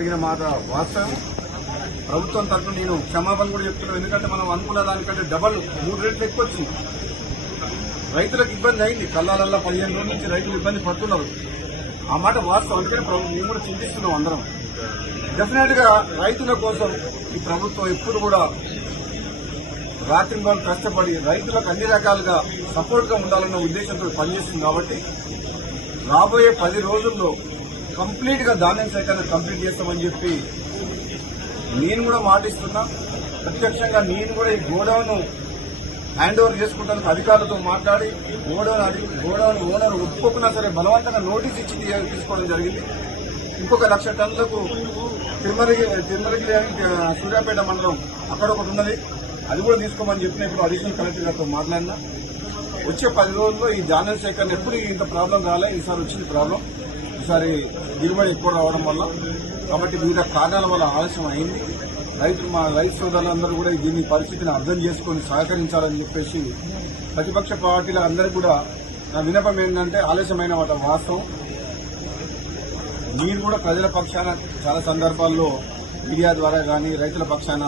జరిగిన మాట వాస్తవం. ప్రభుత్వం తరఫున నేను క్షమాపణ కూడా చెప్తున్నాను. ఎందుకంటే మనం అనుకున్న దానికంటే డబల్ 3 రెట్లు ఎక్కువ వచ్చింది. రైతులకు ఇబ్బంది అయింది. కల్లాలల్లా 15 రోజుల నుంచి రైతులు ఇబ్బంది పడుతున్నారు. ఆ మాట వాస్తవం. అందుకని మేము కూడా చింతిస్తున్నాం అందరం. డెఫినెట్ గా రైతుల కోసం ఈ ప్రభుత్వం ఎప్పుడు కూడా రాత్రింబాలు కష్టపడి రైతులకు అన్ని రకాలుగా సపోర్ట్ గా ఉండాలన్న ఉద్దేశంతో పనిచేస్తుంది. కాబట్టి రాబోయే 10 రోజుల్లో కంప్లీట్ గా ధాన్యం సేకరణ కంప్లీట్ చేస్తామని చెప్పి నేను కూడా మాటిస్తున్నా. ప్రత్యక్షంగా నేను కూడా ఈ గోడౌన్ హ్యాండ్ ఓవర్ చేసుకుంటానికి అధికారులతో మాట్లాడి గోడౌన్ ఓనర్ ఒప్పుకోకున్నా సరే బలవంతంగా నోటీస్ ఇచ్చి తీసుకోవడం జరిగింది. ఇంకొక 1,00,000 టన్నులకు తిరుమలకి సూర్యాపేట మండలం అక్కడ ఒకటి ఉన్నది, అది కూడా తీసుకోమని చెప్పిన ఇప్పుడు అడిషనల్ కలెక్టర్ గారితో మాట్లాడినా. వచ్చే 10 రోజుల్లో ఈ ధాన్యం సేకరణ ఎప్పుడు ఇంత ప్రాబ్లం రాలే, ఈసారి వచ్చింది ప్రాబ్లం. ఈసారి దిగుబడి ఎక్కువ రావడం వల్ల, కాబట్టి వివిధ కారణాల వల్ల ఆలస్యం అయింది. మా రైతు సోదరులందరూ కూడా దీన్ని పరిస్థితిని అర్థం చేసుకుని సహకరించాలని చెప్పేసి ప్రతిపక్ష పార్టీల అందరూ కూడా నా విన్నపం ఏంటంటే ఆలస్యమైన మాట వాస్తవం. మీరు కూడా ప్రజల పక్షాన చాలా సందర్భాల్లో మీడియా ద్వారా కానీ రైతుల పక్షాన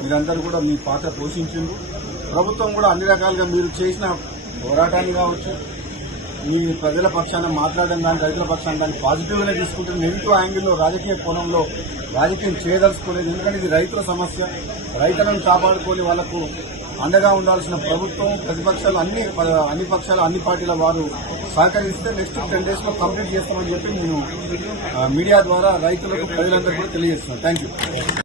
మీరందరూ కూడా మీ పాత్ర పోషించిండ్రు. ప్రభుత్వం కూడా అన్ని రకాలుగా మీరు చేసిన పోరాటాన్ని కావచ్చు, మీ ప్రజల పక్షాన మాట్లాడడం కానీ రైతుల పక్షాన దాన్ని పాజిటివ్ గానే తీసుకుంటుంది. నెగిటివ్ యాంగిల్లో రాజకీయ కోణంలో రాజకీయం చేయదలుచుకోలేదు. ఎందుకంటే ఇది రైతుల సమస్య. రైతులను కాపాడుకొని వాళ్లకు అండగా ఉండాల్సిన ప్రభుత్వం, ప్రతిపక్షాలు అన్ని పక్షాలు అన్ని పార్టీల వారు సహకరిస్తే నెక్స్ట్ 10 days లో కంప్లీట్ చేస్తామని చెప్పి నేను మీడియా ద్వారా రైతులకు ప్రజలందరికీ కూడా తెలియజేస్తున్నాను. Thank you.